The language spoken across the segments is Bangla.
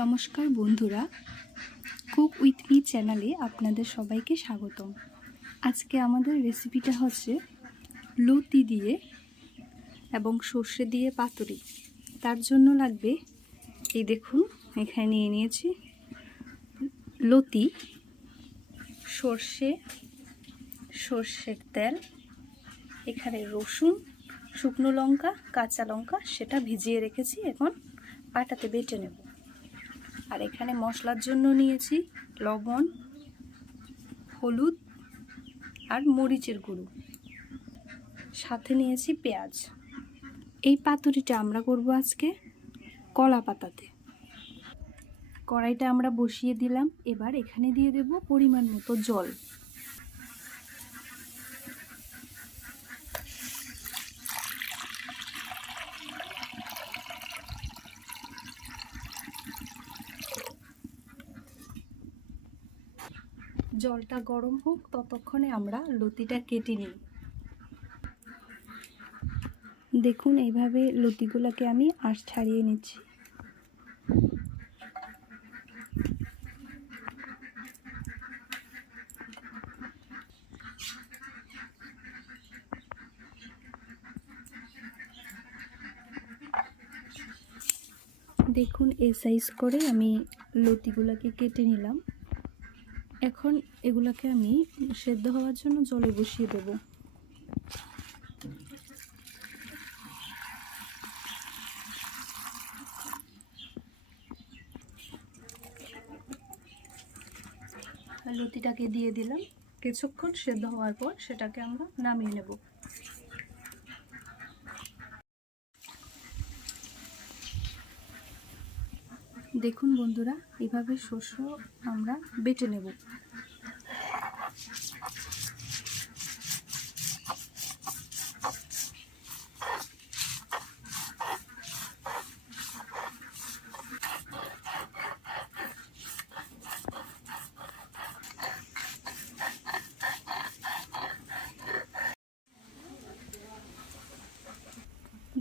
নমস্কার বন্ধুরা, কুক উইথ মি চ্যানেলে আপনাদের সবাইকে স্বাগতম। আজকে আমাদের রেসিপিটা হচ্ছে লতি দিয়ে এবং সর্ষে দিয়ে পাতুরি। তার জন্য লাগবে, এই দেখুন এখানে নিয়ে নিয়েছি লতি, সর্ষের তেল, এখানে রসুন, শুকনো লঙ্কা, কাঁচা লঙ্কা, সেটা ভিজিয়ে রেখেছি, এখন পাটাতে বেটে নেব। আর এখানে মশলার জন্য নিয়েছি লবণ, হলুদ আর মরিচের গুঁড়ো, সাথে নিয়েছি পেঁয়াজ। এই পাতুরিটা আমরা করব আজকে কলা পাতাতে। কড়াইটা আমরা বসিয়ে দিলাম, এবার এখানে দিয়ে দেব পরিমাণ মতো জল। জলটা গরম হোক, ততক্ষণে আমরা লতিটা কেটে নিই। দেখুন এইভাবে লতিগুলোকে আমি আঁশ ছাড়িয়ে নিচ্ছি। দেখুন এই সাইজ করে আমি লতিগুলোকে কেটে নিলাম। এখন এগুলোকে আমি সেদ্ধ হওয়ার জন্য জলে বসিয়ে দেব। লতিটাকে দিয়ে দিলাম, কিছুক্ষণ সেদ্ধ হওয়ার পর সেটাকে আমরা নামিয়ে নেব। দেখুন বন্ধুরা, এভাবে শস্য আমরা বেটে নেব।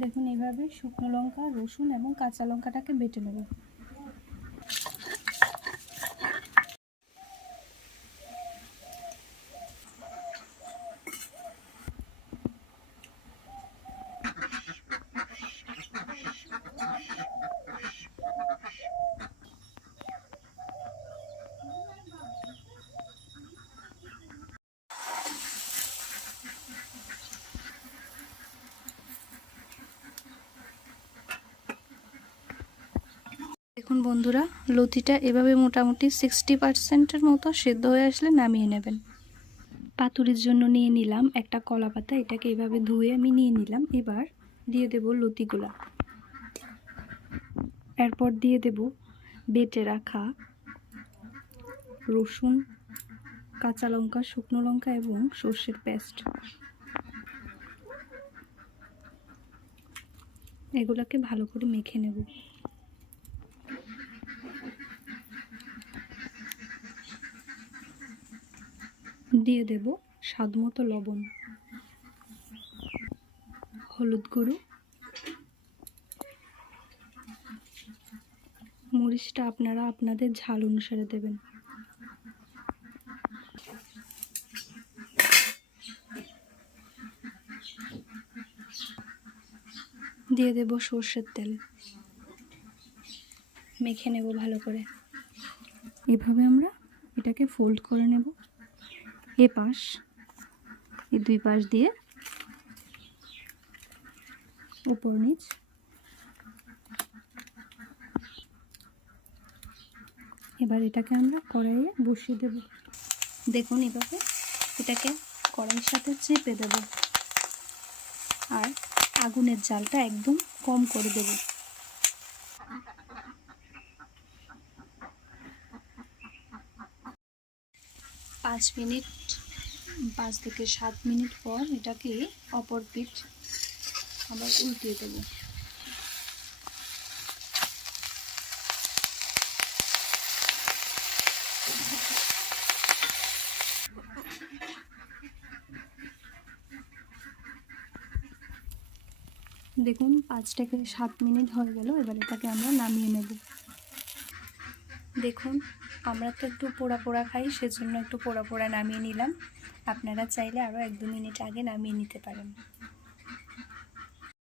দেখুন এইভাবে শুকনো লঙ্কা, রসুন এবং কাঁচা লঙ্কাটাকে বেটে নেব। দেখুন বন্ধুরা, লতিটা এভাবে মোটামুটি 60% মতো সেদ্ধ হয়ে আসলে নামিয়ে নেবেন। পাতুরির জন্য নিয়ে নিলাম একটা কলা পাতা, এটাকে এভাবে ধুয়ে আমি নিয়ে নিলাম। এবার দিয়ে দেব লতিগুলা, এরপর দিয়ে দেব বেটে রাখা রসুন, কাঁচা লঙ্কা, শুকনো লঙ্কা এবং সর্ষের পেস্ট। এগুলোকে ভালো করে মেখে নেব। দিয়ে দেব স্বাদ মতো লবণ, হলুদ গুঁড়ো, মরিচটা আপনারা আপনাদের ঝাল অনুসারে দেবেন। দিয়ে দেব সর্ষের তেল, মেখে নেব ভালো করে। এভাবে আমরা এটাকে ফোল্ড করে নেব, এ পাশ এই দুই পাশ দিয়ে উপর নিচ। এবার এটাকে আমরা কড়াইয়ে বসিয়ে দেব। দেখুন এভাবে এটাকে কড়াইয়ের সাথে চেপে দেব আর আগুনের জালটা একদম কম করে দেব। পাঁচ থেকে 7 মিনিট পর এটাকে অপর পিঠ আবার উল্টিয়ে দেব। দেখুন 5 থেকে 7 মিনিট হয়ে গেল, এবার এটাকে আমরা নামিয়ে নেব। দেখুন, আমরা তো একটু পোড়া পোড়া খাই, সেজন্য একটু পোড়া পোড়া নামিয়ে নিলাম। আপনারা চাইলে আরও 1-2 মিনিট আগে নামিয়ে নিতে পারেন।